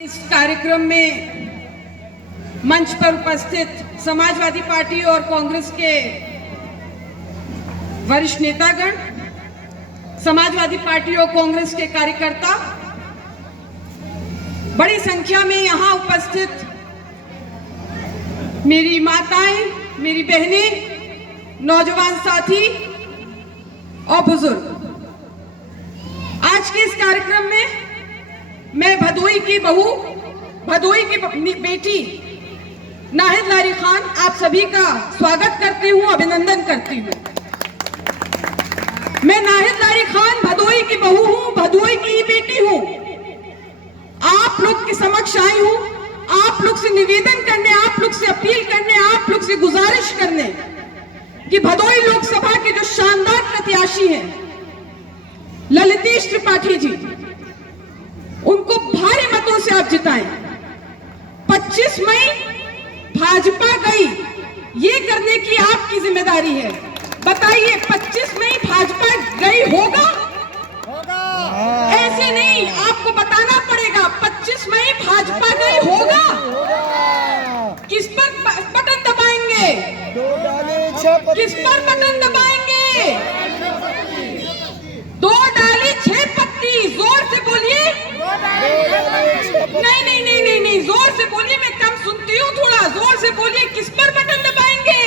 इस कार्यक्रम में मंच पर उपस्थित समाजवादी पार्टी और कांग्रेस के वरिष्ठ नेतागण, समाजवादी पार्टी और कांग्रेस के कार्यकर्ता, बड़ी संख्या में यहां उपस्थित मेरी माताएं, मेरी बहनें, नौजवान साथी और बुजुर्ग, आज के इस कार्यक्रम में मैं भदोई की बहू, भदोई की बेटी नाहिद लारी खान आप सभी का स्वागत करती हूं, अभिनंदन करती हूं। मैं नाहिद लारी खान भदोई की बहू हूं, भदोई की ही बेटी हूं। आप लोग के समक्ष आई हूं, आप लोग से निवेदन करने, आप लोग से अपील करने, आप लोग से गुजारिश करने कि भदोई लोकसभा के जो शानदार प्रत्याशी हैं ललितेश त्रिपाठी जी, उनको भारी मतों से आप जिताएं। 25 मई भाजपा गई, ये करने की आपकी जिम्मेदारी है। बताइए, 25 मई भाजपा गई होगा? ऐसे नहीं, आपको बताना पड़ेगा 25 मई भाजपा गई होगा। किस पर बटन दबाएंगे? किस पर बटन दबाएंगे? 2 डाली 6 पत्ती, जोर से बोलिए। नहीं, जोर से बोलिए, मैं कम सुनती हूँ, थोड़ा जोर से बोलिए। किस पर बटन दबाएंगे?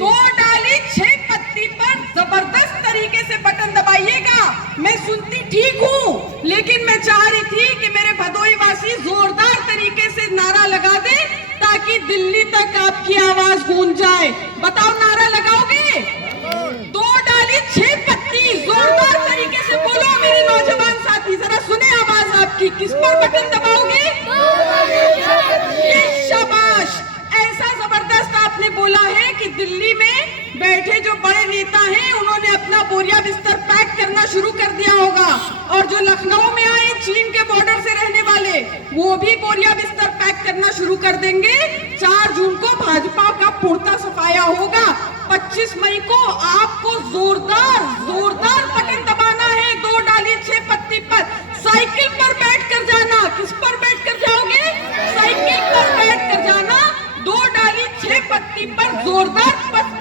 2 डाली 6 पत्ती पर जबरदस्त तरीके से बटन दबाइएगा। मैं सुनती ठीक हूँ, लेकिन मैं चाह रही थी कि मेरे भदोई वासी जोरदार तरीके से नारा लगा दे ताकि दिल्ली तक आपकी आवाज गूंज जाए। बताओ, नारा लगाओगे? 2 डाली 6 पत्ती, जोरदार तरीके से बोलो मेरे नौजवान साथी, जरा सुने आवाज आपकी। किस पर बटन दबाओगे? शाबाश, ऐसा जबरदस्त आपने बोला है कि दिल्ली में बैठे जो बड़े नेता हैं उन्होंने अपना बोरिया बिस्तर पैक करना शुरू कर दिया होगा, और जो लखनऊ में आए चीन के बॉर्डर से रहने वाले, वो भी बोरिया बिस्तर पैक करना शुरू कर देंगे। 4 जून को भाजपा का पुरता सफाया होगा। 25 मई को आपको जोरदार बटन दबाना है। 2 डाली 6 पत्ती पर साइकिल पर बैठकर जाना। किस पर बैठकर जाओगे? साइकिल पर बैठकर जाना। 2 डाली 6 पत्ती पर जोरदार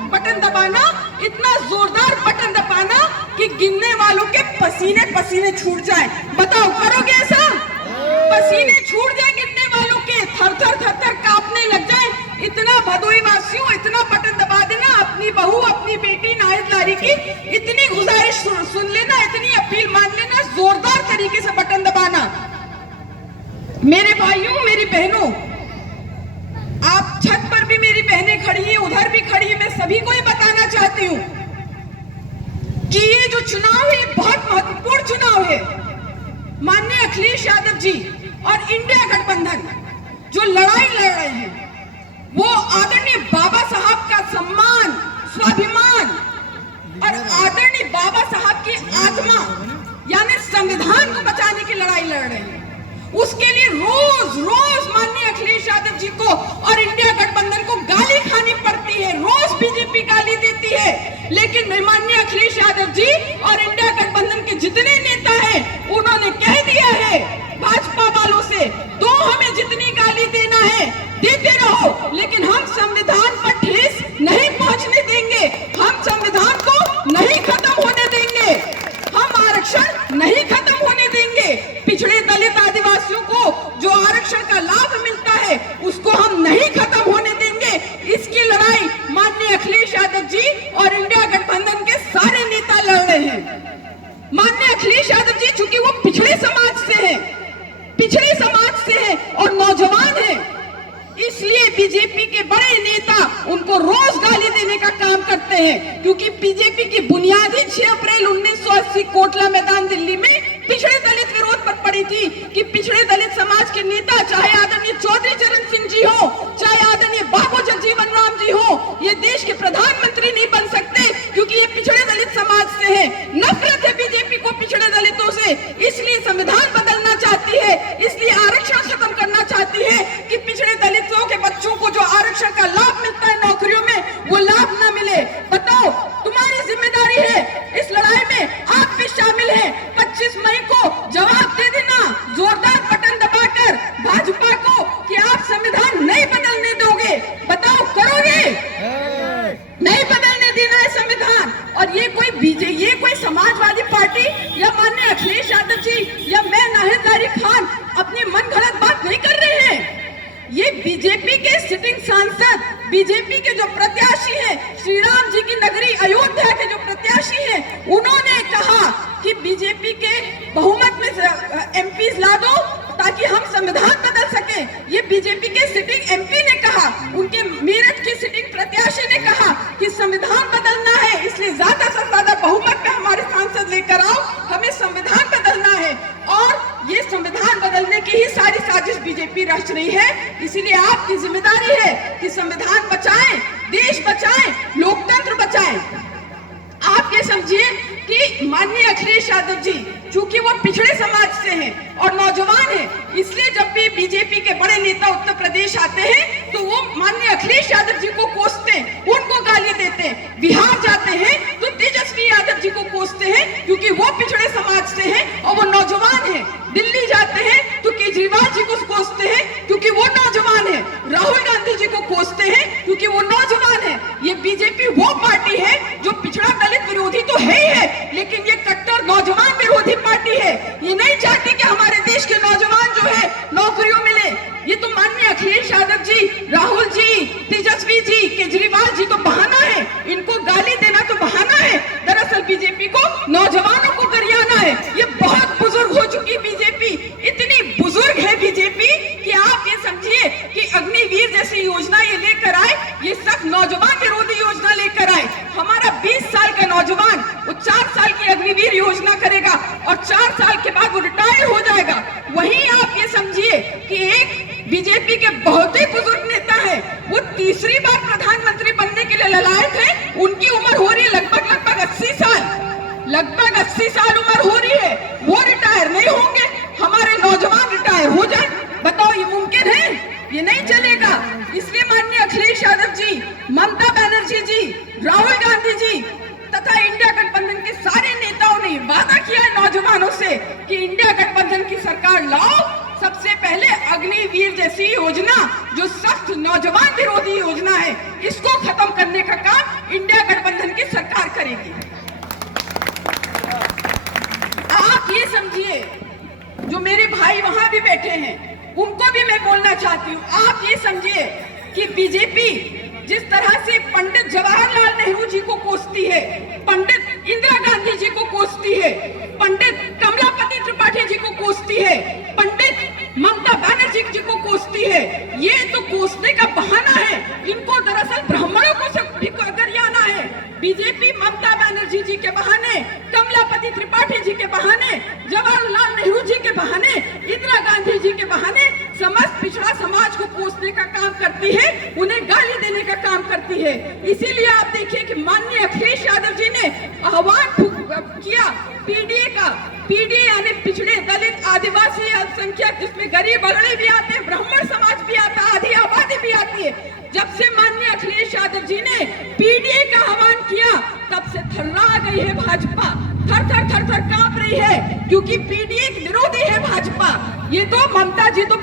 बटन दबाना, इतना जोरदार बटन दबाना कि गिनने वालों के पसीने छूट जाए। बताओ, करोगे ऐसा? पसीने छूट जाए गिनने वालों के, थर-थर कांपने लग जाए। इतना भदोई वासियों, इतना बटन दबा देना। अपनी बहू, अपनी बेटी नाहिद लारी की इतनी गुजारिश सुन लेना, इतनी अपील मान लेना, जोरदार तरीके से बटन दबाना। मेरे भाइयों, मेरी बहनों, आप छत पर भी मेरी बहनें खड़ी हैं, उधर भी खड़ी हैं, मैं सभी को ये बताना चाहती हूँ कि ये जो चुनाव है बहुत महत्वपूर्ण चुनाव है। माननीय अखिलेश यादव जी और इंडिया गठबंधन जो लड़ाई लड़ रहे हैं, वो आदरणीय बाबा साहब का सम्मान, स्वाभिमान और आदरणीय बाबा साहब की आत्मा यानी संविधान को बचाने की लड़ाई लड़ रहे हैं। उसके लिए रोज माननीय अखिलेश यादव जी को और इंडिया गठबंधन को गाली खानी पड़ती है। रोज बीजेपी गाली देती है, लेकिन माननीय अखिलेश यादव जी और इंडिया गठबंधन के जितने नेता हैं, उन्होंने कह दिया है भाजपा वालों से, तो हमें जितनी गाली देना है देते रहो, लेकिन हम संविधान पर ठेस नहीं पहुंचने देंगे, हम संविधान को नहीं खत्म होने देंगे, हम आरक्षण नहीं खत्म होने देंगे। पिछड़े दलित आदिवासियों को जो आरक्षण का लाभ मिलता है उसको हम नहीं खत्म होने देंगे। इसकी लड़ाई माननीय अखिलेश यादव जी और इंडिया गठबंधन के सारे नेता लड़ रहे हैं। माननीय अखिलेश यादव जी चूंकि वो पिछड़े समाज से हैं और नौजवान हैं, इसलिए बीजेपी के बड़े नेता उनको रोज गाली देने का काम करते हैं, क्योंकि बीजेपी की बुनियादी 6 अप्रैल 1980 कोटला मैदान दिल्ली में पिछड़े दलित विरोध पर पड़ी थी कि पिछड़े दलित समाज के नेता, चाहे आदरणीय चौधरी चरण सिंह जी हो, चाहे आदरणीय बाबू जगजीवन राम जी हो, ये देश के प्रधानमंत्री नहीं बन सकते, क्योंकि ये पिछड़े दलित समाज से है। नफरत है बीजेपी को पिछड़े दलितों से, इसलिए संविधान बदलना चाहती है, इसलिए आरक्षण खत्म करना चाहती है कि पिछड़े दलितों के बच्चों को जो आरक्षण का लाभ मिलता है नौकरियों में, वो लाभ न मिले। बताओ, तुम्हारी जिम्मेदारी है इस लड़ाई में, आप भी शामिल हैं। 25 मई को जवाब दे देना, जोरदार मैं नाहिद लारी खान अपनी मन गढ़ंत बात नहीं कर रहे हैं। ये बीजेपी के सिटिंग सांसद, बीजेपी के जो प्रत्याशी हैं, श्री राम जी की नगरी अयोध्या के जो प्रत्याशी हैं, उन्होंने कहा कि बीजेपी के बहुमत में एमपीज ला दो ताकि हम संविधान बदल सके। ये बीजेपी के सिटिंग एमपी ने कहा, उनके मेरठ के सिटिंग प्रत्याशी ने कहा कि संविधान बदलना है, इसलिए ज्यादा से ज्यादा बहुमत में हमारे सांसद लेकर आओ, हमें संविधान बदलना है। और ये संविधान बदलने की ही सारी साजिश बीजेपी रच रही है। इसीलिए आपकी जिम्मेदारी है कि संविधान बचाएं, देश बचाएं, लोकतंत्र बचाएं। आप ये समझिए कि माननीय अखिलेश यादव जी, चूंकि वो पिछड़े समाज से हैं और नौजवान हैं, इसलिए जब भी बीजेपी के बड़े नेता उत्तर प्रदेश आते हैं तो वो माननीय अखिलेश यादव जी को कोसते हैं, उनको गाली देते हैं। बिहार जाते हैं तो तेजस्वी यादव जी को कोसते हैं क्योंकि वो पिछड़े समाज से हैं और वो नौजवान हैं। दिल्ली जाते हैं तो केजरीवाल जी को कोसते हैं क्योंकि वो नौजवान है। राहुल गांधी जी को कोसते हैं क्योंकि वो नौजवान है। ये बीजेपी वो पार्टी है जो पिछड़ा दलित विरोधी तो है ही है, लेकिन ये कट्टर नौजवान विरोधी पार्टी है। ये नहीं चाहती कि हमारे देश के नौजवान जो है नौकरियों मिले। ये तो माननीय अखिलेश यादव जी, राहुल जी, तेजस्वी जी, केजरीवाल जी तो बहाना है, इनको गाली देना तो बहाना है। दरअसल बीजेपी को नौजवानों को गरियाना है। ये बहुत बुजुर्ग हो चुकी बीजेपी, इतनी बुजुर्ग है बीजेपी कि आप ये समझिए कि अग्निवीर जैसी योजना ये लेकर आए, ये सब नौजवान विरोधी योजना लेकर आए। हमारा 20 साल का नौजवान वो 4 साल की अग्निवीर योजना करेगा और 4 साल के बाद वो रिटायर हो जाएगा। वहीं आप ये समझिए कि एक बीजेपी के बहुत ही बुजुर्ग नेता है, वो तीसरी बार प्रधानमंत्री बनने के लिए ललायत है। उनकी उम्र हो रही है लगभग 80 साल, लगभग 80 साल उम्र हो रही है। वो रिटायर नहीं होंगे, हमारे नौजवान रिटायर हो जाए। बताओ ये मुमकिन है? ये नहीं चलेगा। इसलिए माननीय अखिलेश यादव जी, ममता बनर्जी जी, राहुल गांधी जी तथा इंडिया गठबंधन के सारे नेताओं ने वादा किया है नौजवानों से कि इंडिया गठबंधन की सरकार लाओ, सबसे पहले अग्निवीर जैसी योजना जो सख्त नौजवान विरोधी योजना है, इसको खत्म करने का काम इंडिया गठबंधन की सरकार करेगी। आप ये समझिए, जो मेरे भाई वहां भी बैठे हैं उनको भी मैं बोलना चाहती हूँ, आप ये समझिए कि बीजेपी जिस तरह से पंडित जवाहरलाल नेहरू जी को कोसती है, पंडित इंदिरा गांधी जी को कोसती है, पंडित कमलापति त्रिपाठी जी को कोसती है, पंडित ममता बनर्जी जी को कोसती है, ये तो कोसने का बहाना है। इनको दरअसल ब्राह्मणों को सब गरियाना है। बीजेपी ममता बनर्जी जी के बहाने, कमलापति त्रिपाठी जी के बहाने, जवाहरलाल नेहरू जी के बहाने, इंदिरा गांधी जी के बहाने समस्त पिछड़ा समाज को कोसने का काम करती है, उन्हें गाली देने का काम करती है। इसीलिए आप देखिए कि माननीय अखिलेश यादव जी ने आह्वान किया पीडीए का। पीडीए यानी पिछड़े दलित आदिवासी अल्पसंख्यक, जिसमें गरीब अगड़े भी आते हैं, ब्राह्मण समाज भी आता है, आधी आबादी भी आती है। जब से माननीय अखिलेश यादव जी ने पीडीए का आह्वान किया, तब से थर्रा गई है भाजपा, थर थर थर थर कांप रही है, क्योंकि पीडीए विरोधी है भाजपा। ये तो ममता जी तो